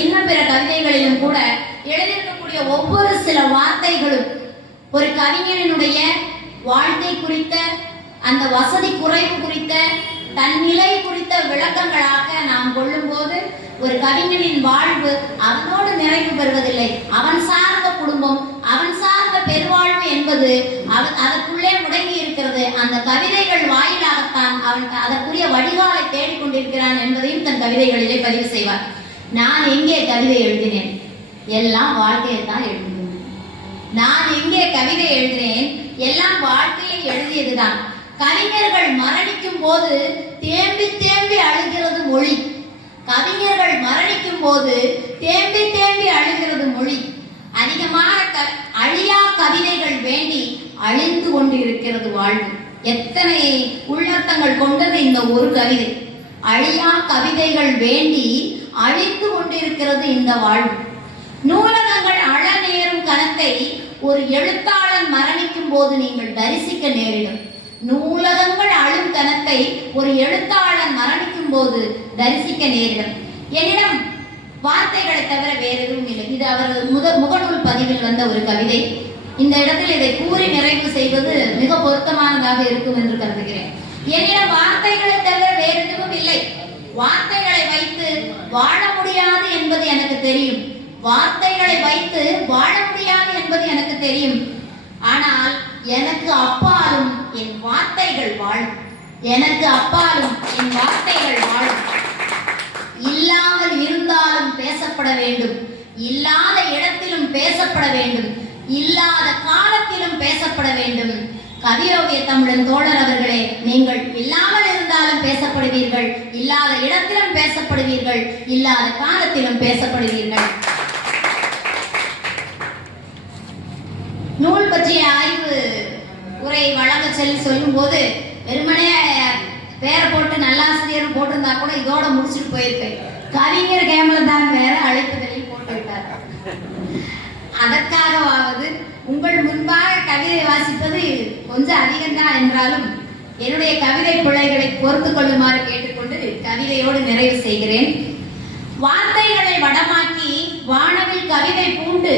இன்னும் பிற கவிதைகளிலும் கூட எழுதியிருக்கக்கூடிய ஒவ்வொரு சில வார்த்தைகளும் ஒரு கவிஞனுடைய வாழ்க்கை குறித்த அந்த வசதி குறைவு குறித்த தன் நிலை குறித்த விளக்கங்களாக நாம் கொள்ளும்போது ஒரு கவிஞனின் வாழ்வு அவனோடு நிறைவு பெறுவதில்லை. அவன் சார்ந்த குடும்பம் அவன் சார்ந்த பெருவாழ்வு என்பது அவன் அதற்குள்ளே முடங்கி இருக்கிறது. அந்த கவிதைகள் வாயிலாகத்தான் அவன் அதற்குரிய வடிகாலை தேடிக்கொண்டிருக்கிறான் என்பதையும் தன் கவிதைகளிலே பதிவு செய்வார். நான் எங்கே கவிதை எழுதினேன்? எல்லாம் வாழ்க்கையை தான் எழுதினேன் நான் எங்கே கவிதை எழுதினேன்? எல்லாம் வாழ்க்கையை எழுதியதுதான். கவிஞர்கள் மரணிக்கும் போது தேம்பி தேம்பி அழுகிறது மொழி. கவிஞர்கள் மரணிக்கும் போது தேம்பி தேம்பி அழுகிறது மொழி. அதிகமான க அழியா கவிதைகள் வேண்டி அழிந்து கொண்டிருக்கிறது வாழ்வு. எத்தனை உள்ளர்த்தங்கள் கொண்டது இந்த ஒரு கவிதை. அழியா கவிதைகள் வேண்டி அழிந்து கொண்டிருக்கிறது இந்த வாழ்வு. நூலகங்கள் அழ நேரும் கணத்தை ஒரு எழுத்தாளன் மரணிக்கும் போது நீங்கள் தரிசிக்க நேரிடும். நூலகங்கள் அழும் கணத்தை ஒரு எழுத்தாளன் மரணிக்கும் போது தரிசிக்க நேரிடும். என்னிடம் வார்த்தைகளை தவிர வேறு எதுவும் இல்லை. இது அவரது முத முகநூல் பதிவில் வந்த ஒரு கவிதை. இந்த இடத்தில் இதை கூறி நிறைவு செய்வது மிக பொருத்தமானதாக இருக்கும் என்று கருதுகிறேன். என்னிடம் வார்த்தைகளை தவிர வேறு எதுவும் இல்லை. வார்த்தைகளை வைத்து வாழ முடியாது என்பது எனக்கு தெரியும். வார்த்தைகளை வைத்து வாழ முடியாது என்பது எனக்கு தெரியும். ஆனால் எனக்கு அப்பாலும் என் வார்த்தைகள் வாழும். எனக்கு அப்பாலும் என் வார்த்தைகள் வாழும். இல்லாமல் இருந்தாலும் பேசப்பட வேண்டும். இல்லாத இடத்திலும் பேசப்பட வேண்டும். இல்லாத காலத்திலும் பேசப்பட வேண்டும். கவியோகிய தமிழன் தோழர் அவர்களே நீங்கள் இல்லாமல் இடத்திலும் பேசப்படுவீர்கள் இல்லாத இடத்திலும் பேசப்படுவீர்கள் இல்லாத காலத்திலும் பேசப்படுவீர்கள். நூல் பற்றிய ஆய்வு உரை வழங்க சொல்லி சொல்லும்போது வெறுமனே பேரை போட்டு நல்லாசிரியர் போட்டிருந்தா கூட இதோட முடிச்சுட்டு போயிருப்பேன். கவிஞர் கேமலதான் வேற அழைப்புதலில் போட்டு அதற்காகவாவது உங்கள் முன்பாக கவிதை வாசிப்பது கொஞ்சம் அதிகம்தான் என்றாலும் என்னுடைய கவிதை பிள்ளைகளை பொறுத்து கொள்ளுமாறு கேட்டுக்கொண்டு கவிதையோடு நிறைவு செய்கிறேன். வார்த்தைகளை வடமாக்கி வானவில் கவிதை பூண்டு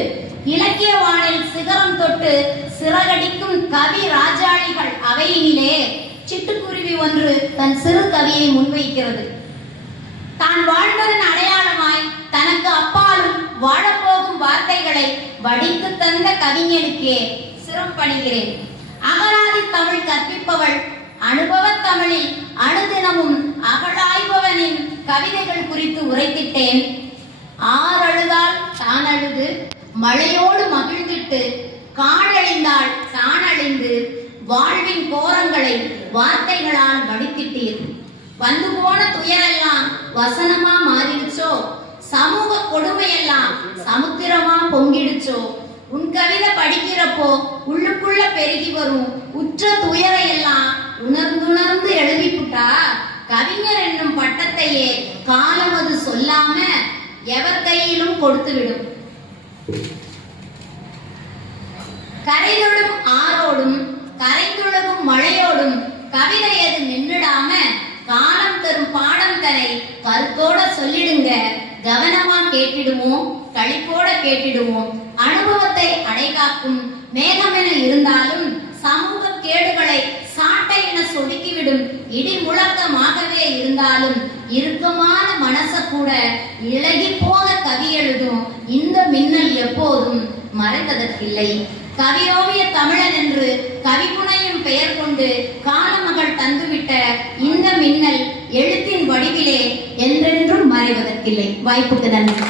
இலக்கிய வானில் சிகரம் தொட்டு சிறகடிக்கும் கவி ராஜாளிகள் அவையினிலே சிட்டுக்குருவி ஒன்று தன் சிறு கவியை முன்வைக்கிறது. தான் வாழ்வதன் அடையாளமாய் தனக்கு அப்பாலும் வாழப்போகும் வார்த்தைகளை வடித்து தந்த கவிஞனுக்கே சிறப்பணிகிறேன். அகராதி தமிழ் கற்பிப்பவள் அனுபவ தமிழில் அனுதினமும் அகழாய்பவனின் கவிதைகள் குறித்து உரைத்திட்டேன். ஆறழுதால் தான் அழுது மழையோடு மகிழ்ந்திட்டு காடழிந்தால் தானழிந்து வாழ்வின் கோரங்களை வார்த்தைகளால் வடித்திட்டீர் வந்து போன துயரெல்லாம் வசனமா மாறிடுச்சோ? சமூக கொடுமையெல்லாம் சமுத்திரமா பொங்கிடுச்சோ? உன் கவிதை படிக்கிறப்போ உள்ளுக்குள்ள பெருகி வரும் உற்ற துயரையெல்லாம் உணர்ந்துணர்ந்து எழுதிப்புட்டா கவிஞர் என்னும் பட்டத்தையே காலம் அது சொல்லாம எவர் கையிலும் கொடுத்து விடும் கரைதொழும் ஆரோடும் கரைந்துழுகும் மழையோடும் கவிதை அது நின்றுடாம காலம் தரும் பாடம் தரை கருத்தோட சொல்லிடுங்க. கவனமா கேட்டிடுவோம் களிப்போட கேட்டிடுவோம். அனுபவத்தை அடைகாக்கும் மேகமென இருந்தாலும் சமூக கேடுகளை வேண்டும். இடி முழக்கமாகவே இருந்தாலும் இறுக்கமான மனச கூட இழகி போக கவி எழுதும் இந்த மின்னல் எப்போதும் மறைந்ததற்கில்லை. கவியோவிய தமிழன் என்று கவிப்புனையும் பெயர் கொண்டு காலமகள் தந்துவிட்ட இந்த மின்னல் எழுத்தின் வடிவிலே என்றென்றும் மறைவதற்கில்லை. வாய்ப்புக்கு நன்றி.